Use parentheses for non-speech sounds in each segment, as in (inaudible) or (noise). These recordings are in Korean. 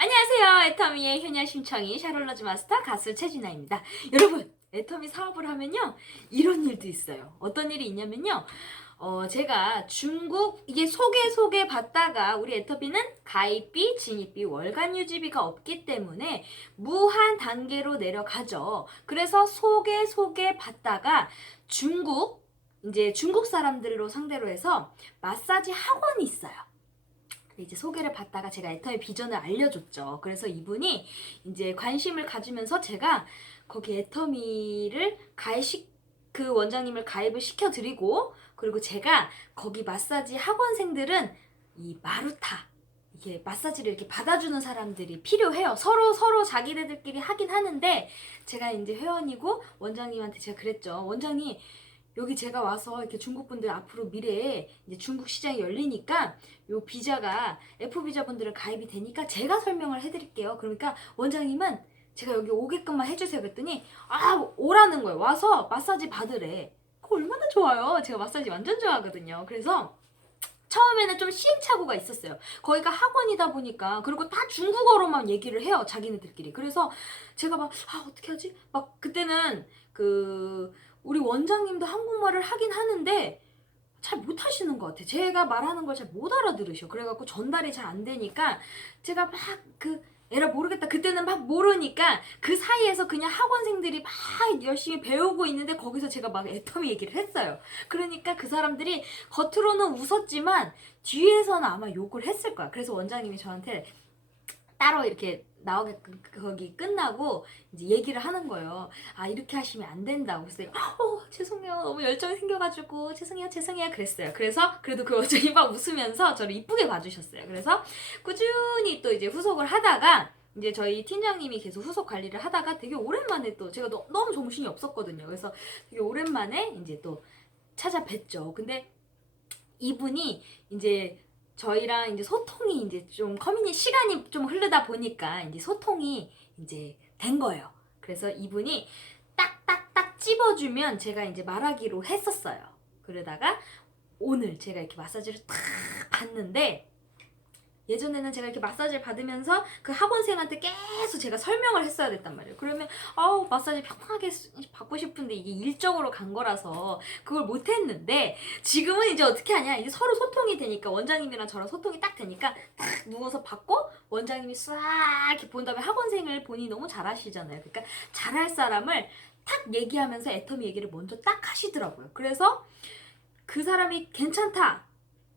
안녕하세요. 애터미의 효녀 심청이 샤롤러즈 마스터 가수 최진아입니다. 여러분, 애터미 사업을 하면요. 이런 일도 있어요. 어떤 일이 있냐면요. 어, 제가 중국, 이게 소개 소개 받다가 우리 애터비는 가입비, 진입비, 월간 유지비가 없기 때문에 무한 단계로 내려가죠. 그래서 소개 소개 받다가 중국, 이제 중국 사람들로 상대로 해서 마사지 학원이 있어요. 이제 소개를 받다가 제가 애터의 비전을 알려줬죠. 그래서 이분이 이제 관심을 가지면서 제가 거기 애터미를 가입시 그 원장님을 가입을 시켜드리고 그리고 제가 거기 마사지 학원생들은 이 마루타 이게 마사지를 이렇게 받아주는 사람들이 필요해요. 서로 서로 자기네들끼리 하긴 하는데 제가 이제 회원이고 원장님한테 제가 그랬죠. 원장님 여기 제가 와서 이렇게 중국 분들 앞으로 미래에 이제 중국 시장이 열리니까 요 비자가 F 비자 분들은 가입이 되니까 제가 설명을 해드릴게요. 그러니까 원장님은 제가 여기 오게끔만 해주세요. 그랬더니 아 오라는 거예요. 와서 마사지 받으래. 그거 얼마나 좋아요. 제가 마사지 완전 좋아하거든요. 그래서 처음에는 좀 시행착오가 있었어요. 거기가 학원이다 보니까 그리고 다 중국어로만 얘기를 해요. 자기네들끼리. 그래서 제가 막 아 어떻게 하지? 막 그때는 그 우리 원장님도 한국말을 하긴 하는데 잘 못하시는 것 같아. 제가 말하는 걸 잘 못 알아들으셔. 그래갖고 전달이 잘 안 되니까 제가 막 그 에라 모르겠다. 그때는 막 모르니까 그 사이에서 그냥 학원생들이 막 열심히 배우고 있는데 거기서 제가 막 애터미 얘기를 했어요. 그러니까 그 사람들이 겉으로는 웃었지만 뒤에서는 아마 욕을 했을 거야. 그래서 원장님이 저한테 따로 이렇게 나오게 거기 끝나고 이제 얘기를 하는 거예요. 아 이렇게 하시면 안 된다고 그래서 어 죄송해요 너무 열정이 생겨가지고 죄송해요 죄송해요 그랬어요. 그래서 그래도 그 원장이 막 웃으면서 저를 이쁘게 봐주셨어요. 그래서 꾸준히 또 이제 후속을 하다가 이제 저희 팀장님이 계속 후속 관리를 하다가 되게 오랜만에 또 제가 너, 너무 정신이 없었거든요. 그래서 되게 오랜만에 이제 또 찾아뵀죠. 근데 이분이 이제 저희랑 이제 소통이 이제 좀 커뮤니 시간이 좀 흐르다 보니까 이제 소통이 이제 된 거예요. 그래서 이분이 딱딱딱 찝어주면 제가 이제 말하기로 했었어요. 그러다가 오늘 제가 이렇게 마사지를 탁 받는데 예전에는 제가 이렇게 마사지를 받으면서 그 학원생한테 계속 제가 설명을 했어야 됐단 말이에요. 그러면 아우 마사지 수- 받고 싶은데 이게 일정으로 간 거라서 그걸 못 했는데 지금은 이제 어떻게 하냐 이제 서로 소통이 되니까 원장님이랑 저랑 소통이 딱 되니까 딱 누워서 받고 원장님이 싹 이렇게 본 다음에 학원생을 본인이 너무 잘하시잖아요. 그러니까 잘할 사람을 딱 얘기하면서 애터미 얘기를 먼저 딱 하시더라고요. 그래서 그 사람이 괜찮다.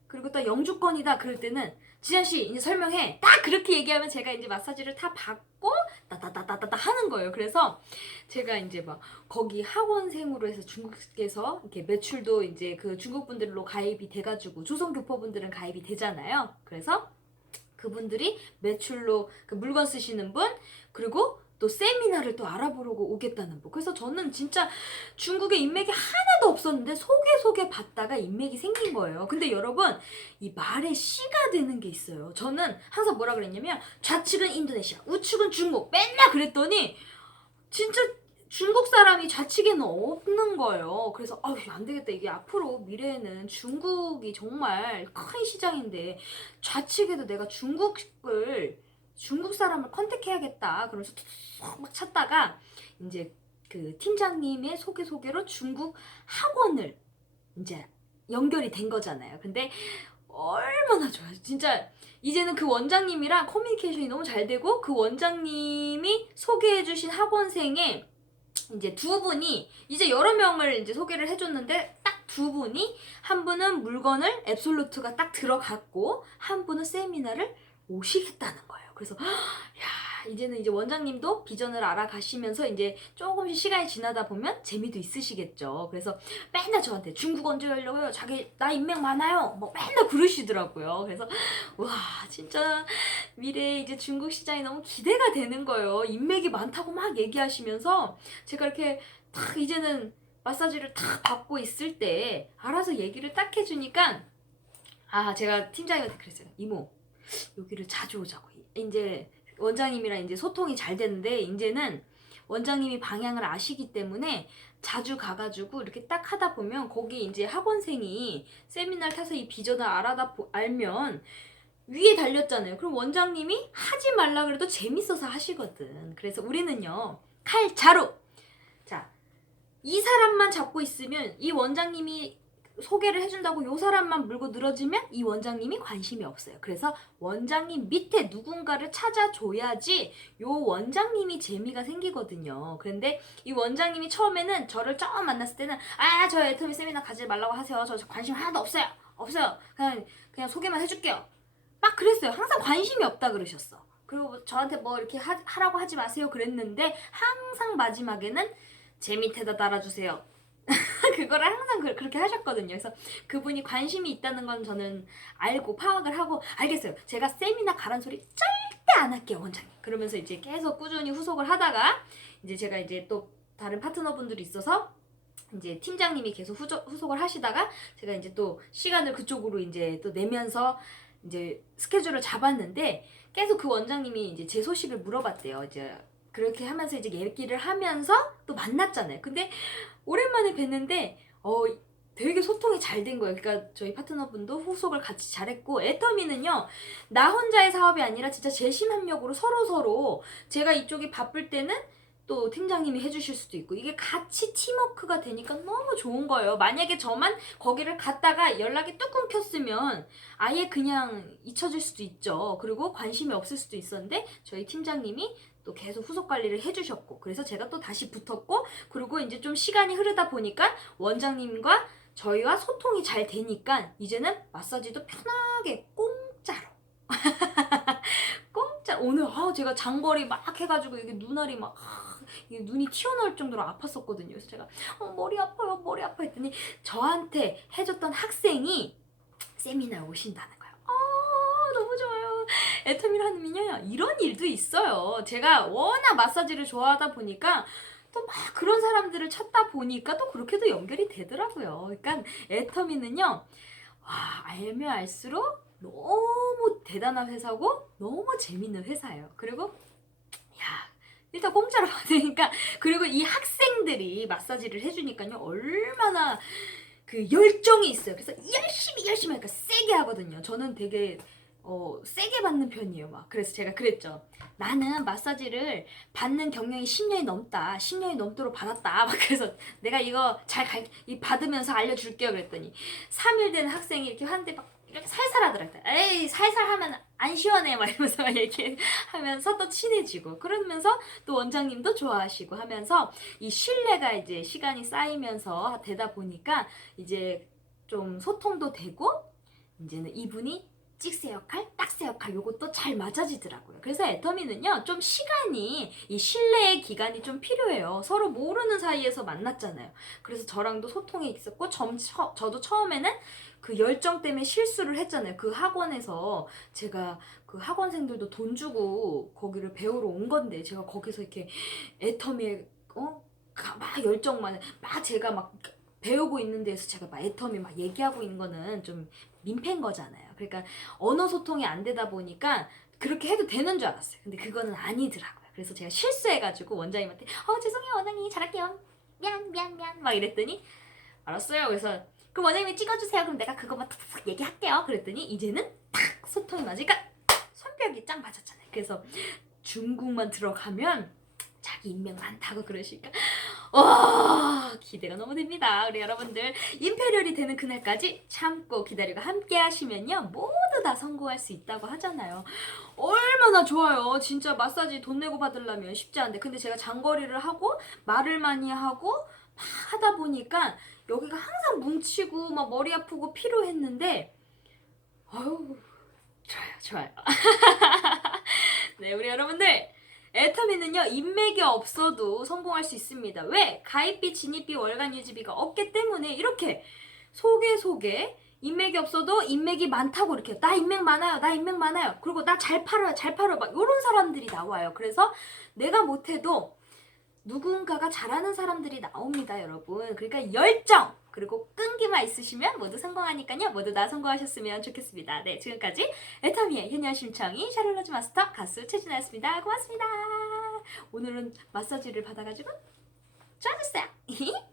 그리고 또 영주권이다. 그럴 때는 지현 씨 이제 설명해. 딱 그렇게 얘기하면 제가 이제 마사지를 다 받고 따다다다다다 하는 거예요. 그래서 제가 이제 막 거기 학원생으로 해서 중국에서 이렇게 매출도 이제 그 중국 분들로 가입이 돼가지고 조선 교포분들은 가입이 되잖아요. 그래서 그분들이 매출로 그 물건 쓰시는 분 그리고 또 세미나를 또 알아보려고 오겠다는 분. 그래서 저는 진짜 중국에 인맥이 하나도 없었는데 소개 소개 받다가 인맥이 생긴 거예요. 근데 여러분 이 말에 씨가 되는 게 있어요. 저는 항상 뭐라 그랬냐면 좌측은 인도네시아, 우측은 중국 맨날 그랬더니 진짜 중국 사람이 좌측에는 없는 거예요. 그래서 아유 안 되겠다. 이게 앞으로 미래에는 중국이 정말 큰 시장인데 좌측에도 내가 중국을 중국 사람을 컨택해야겠다. 그러면서 막 찾다가 이제 그 팀장님의 소개 소개로 중국 학원을 이제 연결이 된 거잖아요. 근데 얼마나 좋아요. 진짜 이제는 그 원장님이랑 커뮤니케이션이 너무 잘 되고 그 원장님이 소개해 주신 학원생의 이제 두 분이 이제 여러 명을 이제 소개를 해 줬는데 딱 두 분이 한 분은 물건을 앱솔루트가 딱 들어갔고 한 분은 세미나를 오시겠다는 거예요. 그래서 야 이제는 이제 원장님도 비전을 알아가시면서 이제 조금씩 시간이 지나다 보면 재미도 있으시겠죠. 그래서 맨날 저한테 중국 언제 열려고요? 자기 나 인맥 많아요. 뭐 맨날 그러시더라고요. 그래서 와 진짜 미래에 이제 중국 시장이 너무 기대가 되는 거예요. 인맥이 많다고 막 얘기하시면서 제가 이렇게 탁 이제는 마사지를 탁 받고 있을 때 알아서 얘기를 딱 해주니까 아 제가 팀장님한테 그랬어요. 이모 여기를 자주 오자고. 이제 원장님이랑 이제 소통이 잘 되는데 이제는 원장님이 방향을 아시기 때문에 자주 가가지고 이렇게 딱 하다 보면 거기 이제 학원생이 세미나를 타서 이 비전을 알아다 보- 알면 위에 달렸잖아요. 그럼 원장님이 하지 말라 그래도 재밌어서 하시거든. 그래서 우리는요, 칼, 자루. 자, 이 사람만 잡고 있으면 이 원장님이 소개를 해준다고 요 사람만 물고 늘어지면 이 원장님이 관심이 없어요. 그래서 원장님 밑에 누군가를 찾아줘야지 요 원장님이 재미가 생기거든요. 그런데 이 원장님이 처음에는 저를 처음 만났을 때는 아, 저 애터미 세미나 가지 말라고 하세요. 저 관심 하나도 없어요. 없어요. 그냥 그냥 소개만 해줄게요. 막 그랬어요. 항상 관심이 없다 그러셨어. 그리고 저한테 뭐 이렇게 하, 하라고 하지 마세요 그랬는데 항상 마지막에는 제 밑에다 달아주세요. 그거를 항상 그, 렇게 하셨거든요. 그래서 그분이 관심이 있다는 건 저는 알고 파악을 하고 알겠어요. 제가 세미나 가란 소리 절대 안 할게요, 원장님. 그러면서 이제 계속 꾸준히 후속을 하다가 이제 제가 이제 또 다른 파트너분들이 있어서 이제 팀장님이 계속 후조, 후속을 하시다가 제가 이제 또 시간을 그쪽으로 이제 또 내면서 이제 스케줄을 잡았는데 계속 그 원장님이 이제 제 소식을 물어봤대요. 이제 그렇게 하면서 이제 얘기를 하면서 또 만났잖아요. 근데 오랜만에 뵀는데 어 되게 소통이 잘 된 거예요. 그러니까 저희 파트너분도 후속을 같이 잘했고 애터미는요 나 혼자의 사업이 아니라 진짜 재심합력으로 서로 서로 제가 이쪽이 바쁠 때는 또 팀장님이 해주실 수도 있고 이게 같이 팀워크가 되니까 너무 좋은 거예요. 만약에 저만 거기를 갔다가 연락이 뚝 끊겼으면 아예 그냥 잊혀질 수도 있죠. 그리고 관심이 없을 수도 있었는데 저희 팀장님이 또 계속 후속 관리를 해주셨고 그래서 제가 또 다시 붙었고 그리고 이제 좀 시간이 흐르다 보니까 원장님과 저희와 소통이 잘 되니까 이제는 마사지도 편하게 공짜로 (laughs) 공짜 오늘 아 제가 장거리 막 해가지고 이게 눈알이 막 아, 이게 눈이 튀어나올 정도로 아팠었거든요. 그래서 제가 어, 머리 아파요, 머리 아파 했더니 저한테 해줬던 학생이 세미나 오신다는 거예요. 아 너무 좋아요. 애터미를 하면요 이런 일도 있어요. 제가 워낙 마사지를 좋아하다 보니까 또막 그런 사람들을 찾다 보니까 또 그렇게도 연결이 되더라고요. 그러니까 애터미는요 와 알면 알수록 너무 대단한 회사고 너무 재밌는 회사예요. 그리고 야 일단 공짜로 (laughs) 받으니까 그리고 이 학생들이 마사지를 해주니까요 얼마나 그 열정이 있어요. 그래서 열심히 열심히 하니까 세게 하거든요. 저는 되게 어 세게 받는 편이에요. 막 그래서 제가 그랬죠. 나는 마사지를 받는 경력이 10년이 넘다. 10년이 넘도록 받았다. (laughs) 막 그래서 내가 이거 잘 갈, 이 받으면서 알려줄게요. 그랬더니 3일 된 학생이 이렇게 하는데 막 이렇게 살살 하더라고요. 에이 살살 하면 안 시원해 막 이러면서 막 얘기하면서 또 친해지고 그러면서 또 원장님도 좋아하시고 하면서 이 신뢰가 이제 시간이 쌓이면서 되다 보니까 이제 좀 소통도 되고 이제는 이분이 찍새 역할, 딱새 역할 요것도 잘 맞아지더라고요. 그래서 애터미는요 좀 시간이 이 신뢰의 기간이 좀 필요해요. 서로 모르는 사이에서 만났잖아요. 그래서 저랑도 소통이 있었고 점, 처, 저도 처음에는 그 열정 때문에 실수를 했잖아요. 그 학원에서 제가 그 학원생들도 돈 주고 거기를 배우러 온 건데 제가 거기서 이렇게 애터미에 어? 가- 막 열정만 막 제가 막 배우고 있는 데서 제가 막 애터미 막 얘기하고 있는 거는 좀 민폐인 거잖아요. 그러니까 언어 소통이 안 되다 보니까 그렇게 해도 되는 줄 알았어요. 근데 그거는 아니더라고요. 그래서 제가 실수해가지고 원장님한테 어 죄송해요 원장님 잘할게요. 미안 미안 미안 막 이랬더니 알았어요. 그래서 그럼 원장님이 찍어주세요. 그럼 내가 그것만 탁탁 얘기할게요. 그랬더니 이제는 탁 소통이 맞으니까 손뼉이 짱 맞았잖아요. 그래서 중국만 들어가면 자기 인맥 많다고 그러시니까 와 기대가 너무 됩니다. 우리 여러분들 임페리얼이 되는 그날까지 참고 기다리고 함께 하시면요 모두 다 성공할 수 있다고 하잖아요. 얼마나 좋아요. 진짜 마사지 돈 내고 받으려면 쉽지 않은데 근데 제가 장거리를 하고 말을 많이 하고 막 하다 보니까 여기가 항상 뭉치고 막 머리 아프고 피로했는데 아유 좋아요 좋아요. (laughs) 네 우리 여러분들 애터미는요 인맥이 없어도 성공할 수 있습니다. 왜? 가입비, 진입비, 월간 유지비가 없기 때문에 이렇게 속에 속에 인맥이 없어도 인맥이 많다고 이렇게 나 인맥 많아요, 나 인맥 많아요. 그리고 나 잘 팔아요, 잘 팔아요. 막 이런 사람들이 나와요. 그래서 내가 못해도 누군가가 잘하는 사람들이 나옵니다, 여러분. 그러니까 열정 그리고 끈기만 있으시면 모두 성공하니까요. 모두 다 성공하셨으면 좋겠습니다. 네, 지금까지 애터미의 효녀 심청이 샤를로즈 마스터 가수 최진아였습니다. 고맙습니다. 오늘은 마사지를 받아가지고 좋아졌어요. (laughs)